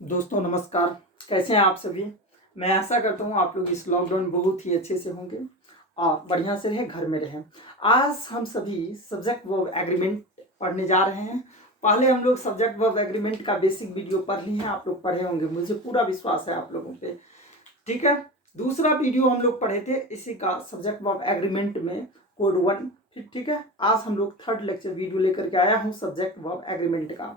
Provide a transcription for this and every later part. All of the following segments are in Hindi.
दोस्तों नमस्कार। कैसे हैं आप सभी। मैं आशा करता हूँ आप लोग इस लॉकडाउन में बहुत ही अच्छे से होंगे और बढ़िया से रहें, घर में रहें। आज हम सभी सब्जेक्ट वर्ब एग्रीमेंट पढ़ने जा रहे हैं। पहले हम लोग सब्जेक्ट वर्ब एग्रीमेंट का बेसिक वीडियो पढ़ लिए हैं, आप लोग पढ़े होंगे, मुझे पूरा विश्वास है आप लोगों पे। ठीक है, दूसरा वीडियो हम लोग पढ़े थे इसी का सब्जेक्ट वर्ब एग्रीमेंट में कोड 1। ठीक है, आज हम लोग थर्ड लेक्चर वीडियो लेकर के आया हूँ सब्जेक्ट वर्ब एग्रीमेंट का।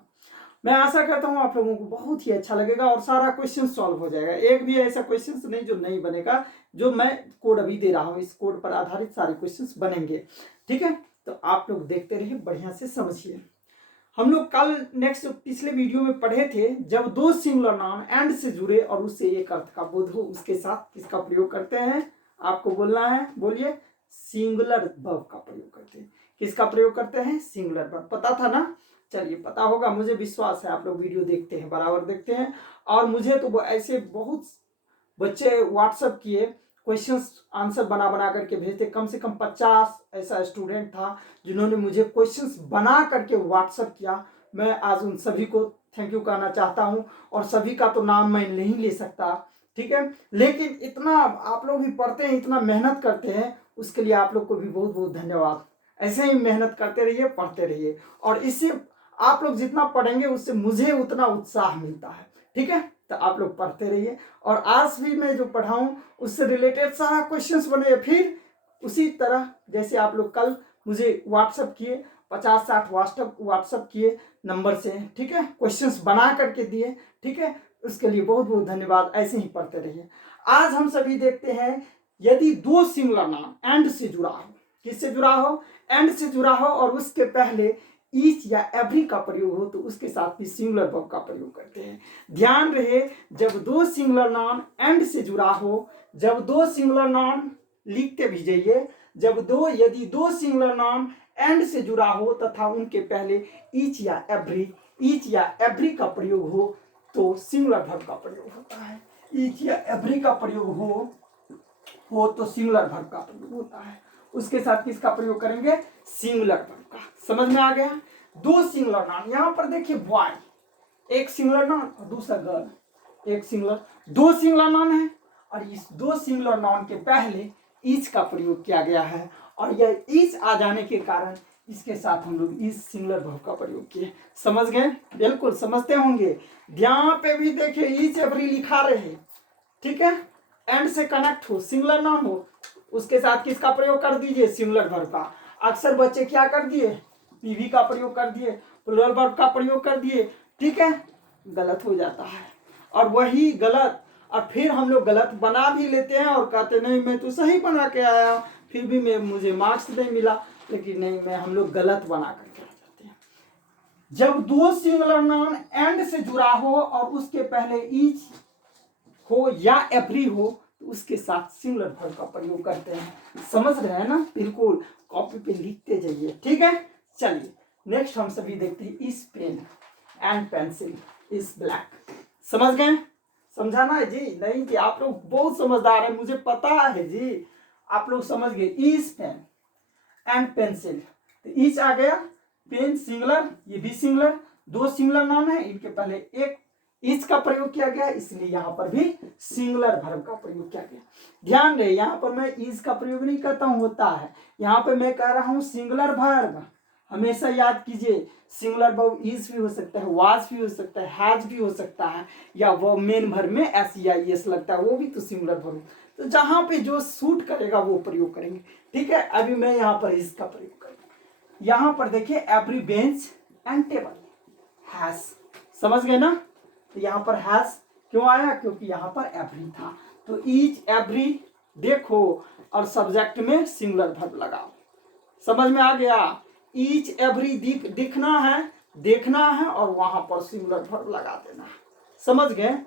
मैं आशा करता हूँ आप लोगों को बहुत ही अच्छा लगेगा और सारा क्वेश्चन सॉल्व हो जाएगा। एक भी ऐसा क्वेश्चन नहीं जो नहीं बनेगा। जो मैं कोड अभी दे रहा हूँ इस कोड पर आधारित सारे क्वेश्चंस बनेंगे। ठीक है, तो आप लोग देखते रहिए, बढ़िया से समझिए। हम लोग कल नेक्स्ट पिछले वीडियो में पढ़े थे, जब दो सिंगुलर नाउन एंड से जुड़े और उससे एक अर्थ का बोध हो उसके साथ किसका प्रयोग करते हैं। आपको बोलना है, बोलिए। सिंगुलर वर्ब का प्रयोग करते हैं। किसका प्रयोग करते हैं? Singular verb. पता था ना? चलिए, पता होगा, मुझे विश्वास है आप लोग वीडियो देखते हैं, बराबर देखते हैं। और मुझे तो ऐसे बहुत बच्चे व्हाट्सएप किए, क्वेश्चंस आंसर बना बना करके भेजते। कम से कम 50 ऐसा स्टूडेंट था जिन्होंने मुझे क्वेश्चंस बना करके व्हाट्सएप किया। मैं आज उन सभी को थैंक यू कहना चाहता हूं और सभी का तो नाम मैं नहीं ले सकता। ठीक है, लेकिन इतना आप लोग भी पढ़ते हैं, इतना मेहनत करते हैं, उसके लिए आप लोग को भी बहुत बहुत धन्यवाद। ऐसे ही मेहनत करते रहिए, पढ़ते रहिए, और इससे आप लोग जितना पढ़ेंगे उससे मुझे उतना उत्साह मिलता है। ठीक है, तो आप लोग पढ़ते रहिए। और आज भी मैं जो पढ़ाऊं उससे रिलेटेड सारा क्वेश्चंस बने, फिर उसी तरह जैसे आप लोग कल मुझे व्हाट्सएप किए, 50-60 व्हाट्सएप किए नंबर से। ठीक है, क्वेश्चंस बना करके दिए। ठीक है, उसके लिए बहुत बहुत धन्यवाद। ऐसे ही पढ़ते रहिए। आज हम सभी देखते हैं, यदि दो सिंगुलर नाउन एंड से जुड़ा हो, किससे जुड़ा हो? एंड से जुड़ा हो, और उसके पहले ईच या एवरी का प्रयोग हो तो उसके साथ भी सिंगुलर वर्ब का प्रयोग करते हैं। ध्यान रहे, जब दो सिंगुलर नाउन एंड से जुड़ा हो, जब दो सिंगुलर नाउन, लिखते भी जाइए, यदि दो सिंगुलर नाउन एंड से जुड़ा हो तथा उनके पहले ईच या एवरी का प्रयोग हो तो सिंगुलर वर्ब का प्रयोग होता है। ईच या एवरी का प्रयोग हो तो सिंगुलर वर्ब का प्रयोग होता है। उसके साथ किसका प्रयोग करेंगे? सिंगुलर वर्ब का। समझ में आ गया? दो सिंगुलर नाउन, यहां पर देखिए बॉय, एक सिंगुलर नाउन और दूसरा गर्ल, एक सिंगुलर, दो सिंगुलर नाउन है और इस दो सिंगुलर नाउन के पहले ईच का प्रयोग किया गया है, और यह ईच आ जाने के कारण इसके साथ हम लोग इस सिंगुलर वर्ब का प्रयोग किए। समझ गए? बिल्कुल समझते होंगे। ध्यान पे भी देखिए, ईच एवरी लिखा रहे। ठीक है, एंड से कनेक्ट हो, सिंगुलर नाउन हो, उसके साथ किसका प्रयोग कर दीजिए? सिंगुलर वर्ब का। अक्सर बच्चे क्या कर दिए? पीवी का प्रयोग कर दिए, प्लूरल वर्ब का प्रयोग कर दिए। ठीक है, गलत हो जाता है। और वही गलत, और फिर हम लोग गलत बना भी लेते हैं और कहते नहीं मैं तो सही बना के आया, फिर भी मुझे मार्क्स नहीं मिला। लेकिन नहीं, हम लोग गलत बना करके आ जाते हैं। जब दो सिंगुलर नाउन एंड से जुड़ा हो और उसके पहले ईच हो या एवरी हो तो उसके साथ सिंगुलर वर्ब का प्रयोग करते हैं। समझ रहे हैं ना? बिल्कुल कॉपी पे लिखते जाइए। ठीक है, चलिए नेक्स्ट हम सभी देखते हैं, इस pen and pencil is black. समझ गए? समझाना है जी? नहीं जी, आप लोग बहुत समझदार है, मुझे पता है जी, आप लोग समझ गए। इस पेन एंड पेंसिल, तो ईच आ गया, पेन सिंगुलर, ये भी सिंगुलर, दो सिंगुलर नाउन है, इनके पहले एक ईच का प्रयोग किया गया, इसलिए यहां पर भी सिंगुलर वर्ब का प्रयोग किया गया। ध्यान रहे, यहां पर मैं ईच का प्रयोग नहीं करता हूं, होता है, यहां पर मैं कह रहा हूं सिंगुलर वर्ब। हमेशा याद कीजिए, सिंगुलर वर्ब इज भी हो सकता है, वाज भी हो सकता है, हैज भी हो सकता है, या वो मेन वर्ब में एस या एस लगता है, वो भी तो सिंगुलर वर्ब। तो जहां पे जो सूट करेगा वो प्रयोग करेंगे। ठीक है, अभी मैं यहाँ पर इसका प्रयोग करूंगा। यहाँ पर देखिए, every bench and table has. समझ गए ना? तो यहाँ पर हैज क्यों आया? क्योंकि यहाँ पर एवरी था। तो ईच एवरी देखो और सब्जेक्ट में सिंगुलर वर्ब लगाओ। समझ में आ गया? ईच एवरी दिखना है, देखना है, और वहां पर सिंगुलर वर्ब लगा देना है। समझ गए?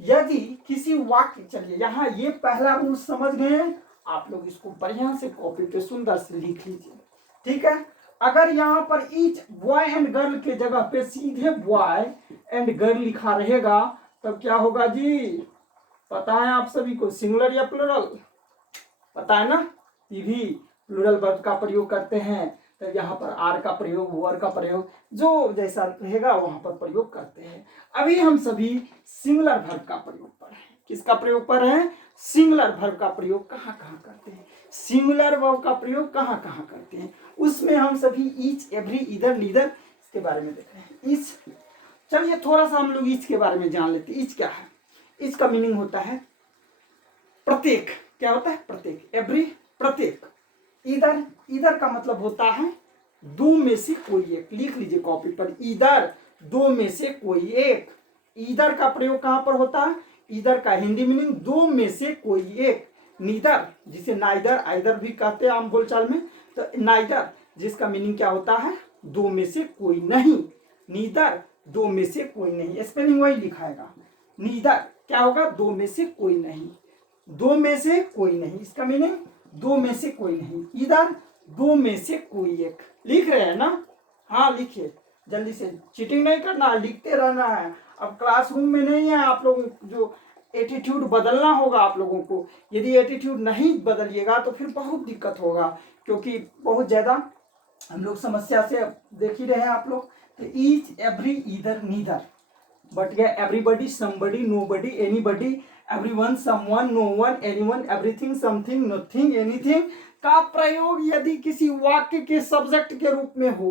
यदि किसी वाक्य, चलिए यहाँ ये पहला रूल समझ गए, आप लोग इसको बढ़िया से कॉपी पे सुंदर से लिख लीजिए। ठीक है, अगर यहाँ पर ईच बॉय एंड गर्ल के जगह पे सीधे बॉय एंड गर्ल लिखा रहेगा तब क्या होगा जी? पता है आप सभी को? सिंगुलर या प्लुरल? पता है ना? ये भी प्लुरल वर्ब का प्रयोग करते हैं। तो यहाँ पर आर का प्रयोग, वर का प्रयोग, जो जैसा रहेगा वहां पर प्रयोग करते हैं। अभी हम सभी सिंगुलर वर्ब का प्रयोग पर हैं। किसका प्रयोग पर है? सिंगुलर वर्ब का प्रयोग कहाँ कहाँ करते हैं, सिंगुलर वर्ब का प्रयोग कहाँ कहाँ करते हैं, उसमें हम सभी ईच, एवरी, इधर, नीदर इसके बारे में देख रहे हैं। ईच, चलिए थोड़ा सा हम लोग ईच के बारे में जान लेते हैं। ईच क्या है? ईच का मीनिंग होता है प्रत्येक। क्या होता है? प्रत्येक। एवरी, प्रत्येक। इधर, इधर का मतलब होता है दो में से कोई एक। लिख लीजिए कॉपी पर, इधर दो में से कोई एक। इधर का प्रयोग कहां पर होता है? इधर का हिंदी मीनिंग दो में से कोई एक। नीदर, जिसे नाइदर, आइदर भी कहते हैं आम बोलचाल में, तो नाइदर जिसका मीनिंग क्या होता है? दो में से कोई नहीं। नीदर, दो में से कोई नहीं, स्पेलिंग वही लिखाएगा। नीदर क्या होगा? दो में से कोई नहीं, दो में से कोई नहीं, इसका मीनिंग दो में से कोई नहीं। इधर दो में से कोई एक। लिख रहे हैं ना? हाँ लिखिए जल्दी से, चीटिंग नहीं करना है, लिखते रहना है। अब क्लासरूम में नहीं है, आप लोगों को जो एटीट्यूड बदलना होगा आप लोगों को। यदि एटीट्यूड नहीं बदलिएगा तो फिर बहुत दिक्कत होगा, क्योंकि बहुत ज्यादा हम लोग समस्या से देख ही रहे हैं आप लोग। तो ईच, एवरी, इधर, नीदर, बट गया everybody, somebody, nobody, anybody, everyone, someone, known, anyone, everything, something, nothing, anything का प्रयोग यदि किसी वाक्य के सब्जेक्ट के रूप में हो,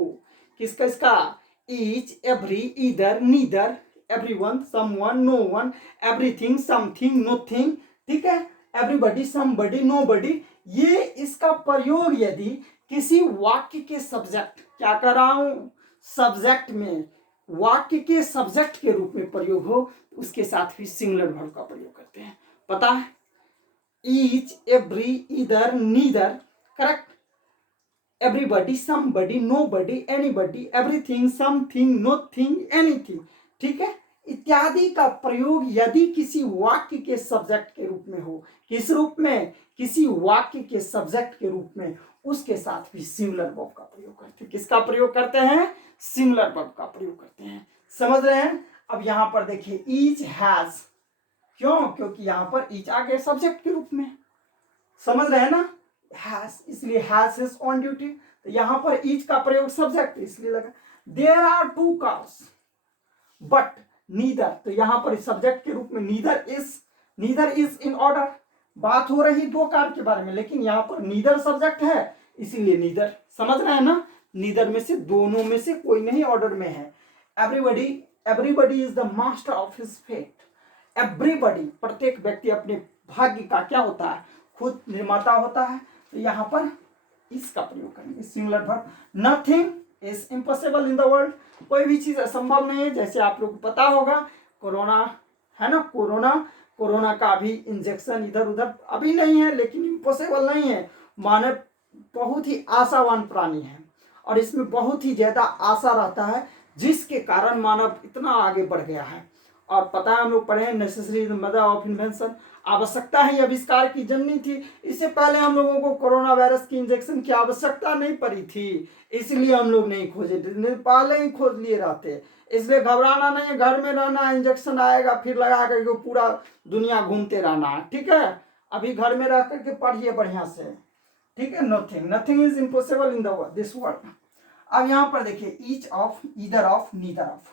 किसका? इसका ईच, एवरी, इधर, neither, everyone, someone, known, everything, something, nothing, ठीक है, एवरीबडी, समबडी, नोबडी, ये इसका प्रयोग यदि किसी वाक्य के सब्जेक्ट, क्या कर रहा हूं? सब्जेक्ट में, वाक्य के सब्जेक्ट के रूप में प्रयोग हो, उसके साथ भी सिंगुलर वर्ब का प्रयोग करते हैं। पता है? ईच, एवरी, इधर, neither, correct, everybody, somebody, nobody, anybody, everything, something, nothing, anything, ठीक है, इत्यादि का प्रयोग यदि किसी वाक्य के सब्जेक्ट के रूप में हो, किस रूप में? किसी वाक्य के सब्जेक्ट के रूप में, उसके साथ भी सिंगुलर वर्ब का प्रयोग करते हैं। किसका प्रयोग करते हैं? सिंगुलर वर्ब का प्रयोग करते हैं। समझ रहे हैं? अब यहां पर देखिए ईच हैज, क्यों? क्योंकि यहां पर ईच आ गया सब्जेक्ट के रूप में, समझ रहे हैं ना? हैज, इसलिए हैज इज ऑन ड्यूटी, तो यहां पर ईच का प्रयोग सब्जेक्ट इसलिए लगा। There are two cars but neither, तो यहां पर सब्जेक्ट के रूप में नीदर इज इन ऑर्डर। बात हो रही दो कार के बारे में, लेकिन यहां पर नीदर सब्जेक्ट है, इसीलिए नीदर। समझ रहे हैं ना? नीदर में से, दोनों में से कोई नहीं ऑर्डर में है। Everybody is the master of his fate. Everybody, प्रत्येक व्यक्ति अपने भाग्य का क्या होता है? खुद निर्माता होता है। तो यहां पर इसका प्रयोग करेंगे singular verb. Nothing is impossible in the world, कोई भी चीज असंभव नहीं है। जैसे आप लोग को पता होगा कोरोना है ना, कोरोना का अभी इंजेक्शन इधर उधर अभी नहीं है, लेकिन इम्पॉसिबल नहीं है। मानव बहुत ही आशावान प्राणी है और इसमें बहुत ही ज्यादा आशा रहता है, जिसके कारण मानव इतना आगे बढ़ गया है। और पता है हम लोग पढ़े हैं, नेसेसरी मदर ऑफ इन्वेंशन, आवश्यकता ही आविष्कार की जननी थी। इससे पहले हम लोगों को कोरोना वायरस की इंजेक्शन की आवश्यकता नहीं पड़ी थी, इसलिए हम लोग नहीं खोजे, पहले ही खोज लिए रहते। इसलिए घबराना नहीं है, घर में रहना, इंजेक्शन आएगा फिर लगा करके पूरा दुनिया घूमते रहना है, ठीक है। अभी घर में रह करके पढ़िए बढ़िया से, ठीक है। Nothing is impossible in this world. अब यहां पर देखिए each of, either of, neither of,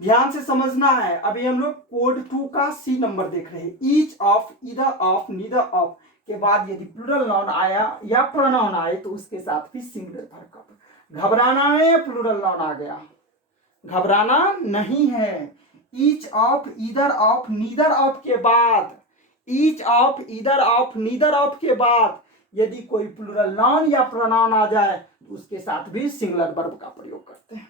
ध्यान से समझना है। अभी हम लोग कोड 2 का सी नंबर देख रहे हैं। Each of, either of, neither of के बाद यदि प्लूरल नाउन आया या प्रोनाउन आए तो उसके साथ भी सिंगुलर वर्ब का। घबराना है, प्लूरल नाउन आ गया, घबराना नहीं है। Each of, either of, neither of के बाद, each of, either of, neither of के बाद यदि कोई प्लूरल नाउन या प्रोनाउन आ जाए तो उसके साथ भी सिंगुलर वर्ब का प्रयोग करते हैं।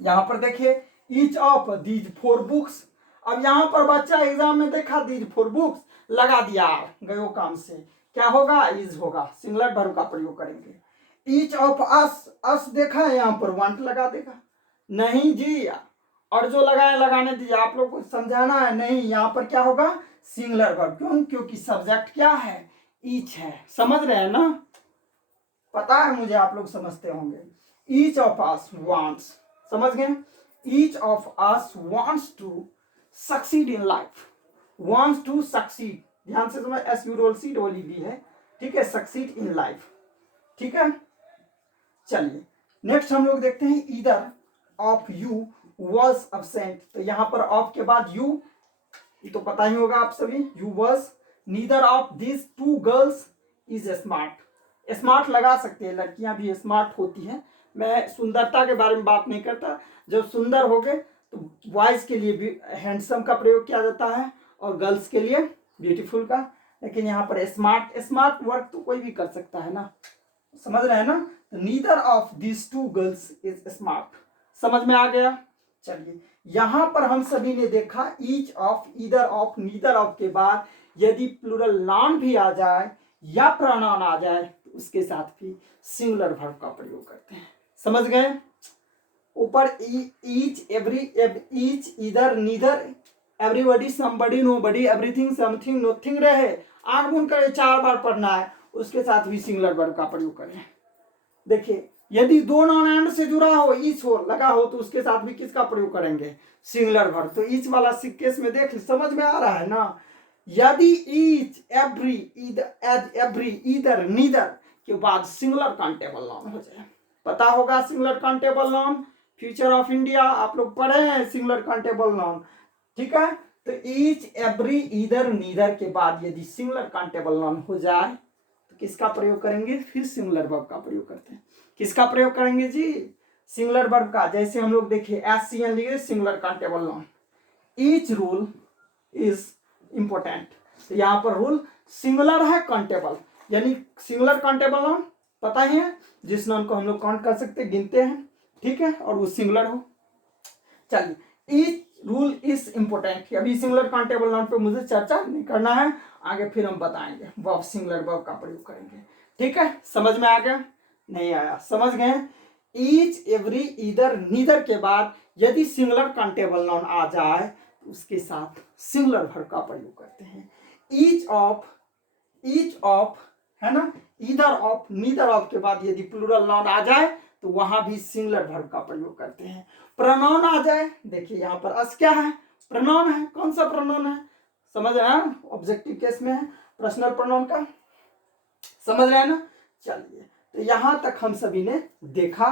यहां पर देखिए ईच ऑफ दीज 4 बुक्स। अब यहां पर बच्चा एग्जाम में देखा दीज 4 बुक्स लगा दिया गयो काम से, क्या होगा? इज होगा, सिंगुलर वर्ब का प्रयोग करेंगे। ईच ऑफ अस, अस देखा है, यहां पर वांट लगा देगा, नहीं जी, और जो लगाए लगाने दीजिए, आप लोग को समझाना है नहीं। यहां पर क्या होगा? सिंगुलर वर्ब, क्यों? क्योंकि सब्जेक्ट क्या है? ईच है। समझ रहे हैं ना? पता है मुझे, आप लोग समझते होंगे। ईच ऑफ अस वांट्स, समझ गए? Each of us wants to succeed in life, wants to succeed, ध्यान से समझ, SUCCEED है, ठीक है, सक्सीड इन लाइफ, ठीक है। चलिए नेक्स्ट हम लोग देखते हैं either of you was absent. तो यहाँ पर ऑफ के बाद यू, ये तो पता ही होगा आप सभी, you was. Neither of this two girls is smart. Smart लगा सकते हैं, लड़कियां भी स्मार्ट होती हैं। मैं सुंदरता के बारे में बात नहीं करता, जब सुंदर हो गए तो बॉयज के लिए भी हैंडसम का प्रयोग किया जाता है और गर्ल्स के लिए ब्यूटीफुल का। लेकिन यहाँ पर स्मार्ट, स्मार्ट वर्क तो कोई भी कर सकता है ना, समझ रहे हैं ना। Neither of this two girls is smart, समझ में आ गया। चलिए यहां पर हम सभी ने देखा each of, either of, neither of के बाद यदि प्लूरल नाउन भी आ जाए या प्रोनाउन आ जाए तो उसके साथ भी सिंगुलर वर्ब का प्रयोग करते हैं, समझ गए। ऊपर each, every, each, either, neither, everybody, somebody, nobody, everything, something, nothing रहे, आंख बंद करे 4 बार पढ़ना है, उसके साथ भी सिंगुलर वर्ब का प्रयोग करें। देखिए यदि दो नॉन एंड से जुड़ा हो, ईच हो, लगा हो, तो उसके साथ भी किसका प्रयोग करेंगे, सिंगुलर वर्ब। तो ईच वाला केस में देख, समझ में आ रहा है ना। यदि each, every, every, either, neither के बाद सिंगुलर काउंटेबल नाउन हो जाए, पता होगा singular countable noun, future of India आप लोग पढ़े हैं सिंगुलर काउंटेबल नाउन, ठीक है। तो ईच, एवरी, ईदर, नीदर के बाद यदि सिंगुलर काउंटेबल नाउन हो जाए तो किसका प्रयोग करेंगे, फिर सिंगुलर वर्ब का प्रयोग करते हैं। किसका प्रयोग करेंगे जी, सिंगुलर वर्ब का। जैसे हम लोग देखिए SCN लिए, singular countable noun. Each rule is important, तो यहाँ पर रूल सिंगुलर है काउंटेबल, यानी सिंगुलर काउंटेबल नाउन पता ही है, जिस नाउन को हम लोग काउंट कर सकते, गिनते हैं, ठीक है, और वो सिंगुलर हो। चलिए ईच रूल इज इंपॉर्टेंट, अभी सिंगुलर काउंटेबल नाउन पे मुझे चर्चा नहीं करना है, आगे फिर हम बताएंगे वर्ब, सिंगुलर वर्ब का प्रयोग करेंगे, ठीक है। समझ में आ गया, नहीं आया, समझ गए। ईच, एवरी, ईदर, नीदर के बाद यदि सिंगुलर काउंटेबल नाउन आ जाए तो उसके साथ सिंगुलर वर्ब का प्रयोग करते हैं। ईच ऑफ, ईच ऑफ है ना, ईदर ऑफ, नीदर ऑफ के बाद यदि प्लूरल नाउन आ जाए तो वहां भी सिंगुलर वर्ब का प्रयोग करते हैं। प्रोनाउन आ जाए, देखिए यहाँ पर अस क्या है, प्रोनाउन है, कौन सा प्रोनाउन है, समझ रहे हैं, ऑब्जेक्टिव केस में है, पर्सनल प्रोनाउन का, समझ रहे हैं ना। चलिए तो यहां तक हम सभी ने देखा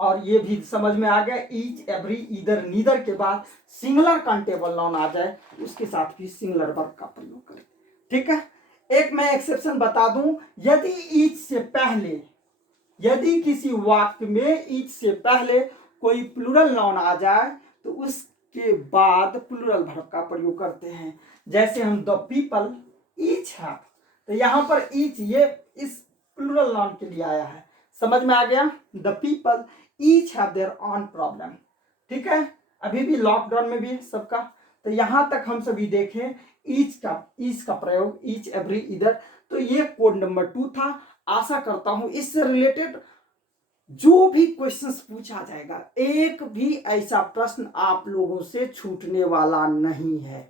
और ये भी समझ में आ गया, ईच, एवरी, ईदर, नीदर के बाद सिंगुलर काउंटेबल नाउन आ जाए उसके साथ भी सिंगुलर वर्ब का प्रयोग करें, ठीक है। एक मैं एक्सेप्शन बता दूं, यदि ईच से पहले, यदि किसी वाक्य में ईच से पहले कोई प्लूरल नाउन आ जाए तो उसके बाद प्लूरल वर्ब का प्रयोग करते हैं। जैसे हम द पीपल ईच हैव, तो यहां पर ईच ये इस प्लूरल नाउन के लिए आया है, समझ में आ गया। The people each have their own problem, ठीक है, अभी भी लॉकडाउन में भी है सबका। तो यहां तक हम सभी देखें ईच का प्रयोग, ईच, एवरी, ईदर। तो ये कोड नंबर 2 था। आशा करता हूं इससे रिलेटेड जो भी क्वेश्चंस पूछा जाएगा, एक भी ऐसा प्रश्न आप लोगों से छूटने वाला नहीं है।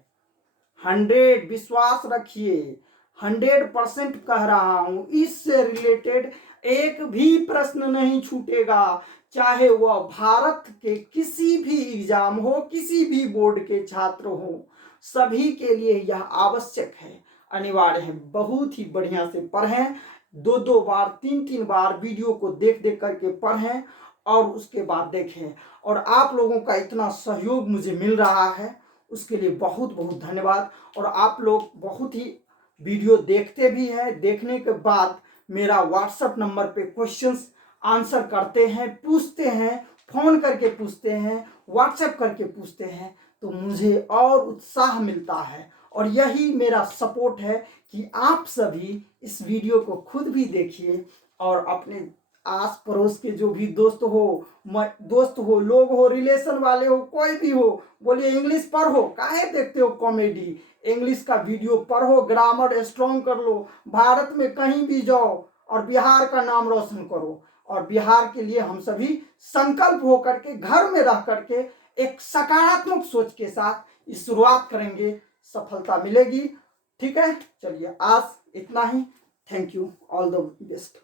100 विश्वास रखिए, 100% कह रहा हूं, इससे रिलेटेड एक भी प्रश्न नहीं छूटेगा, चाहे वह भारत के किसी भी एग्जाम हो, किसी भी बोर्ड के छात्र हो, सभी के लिए यह आवश्यक है, अनिवार्य है। बहुत ही बढ़िया से पढ़ें, 2-2 बार, 3-3 बार वीडियो को देख देख करके पढ़ें और उसके बाद देखें। और आप लोगों का इतना सहयोग मुझे मिल रहा है उसके लिए बहुत बहुत धन्यवाद। और आप लोग बहुत ही वीडियो देखते भी हैं, देखने के बाद मेरा व्हाट्सएप नंबर पे क्वेश्चंस आंसर करते हैं, पूछते हैं, फोन करके पूछते हैं, व्हाट्सएप करके पूछते हैं, तो मुझे और उत्साह मिलता है। और यही मेरा सपोर्ट है कि आप सभी इस वीडियो को खुद भी देखिए और अपने आस पड़ोस के जो भी दोस्त हो, लोग हो, रिलेशन वाले हो, कोई भी हो, बोलिए इंग्लिश पढ़ो, काहे देखते हो कॉमेडी, इंग्लिश का वीडियो पढ़ो, ग्रामर स्ट्रॉन्ग कर लो, भारत में कहीं भी जाओ और बिहार का नाम रोशन करो। और बिहार के लिए हम सभी संकल्प हो करके घर में रह करके एक सकारात्मक सोच के साथ इस शुरुआत करेंगे, सफलता मिलेगी, ठीक है। चलिए आज इतना ही, thank you, all the best.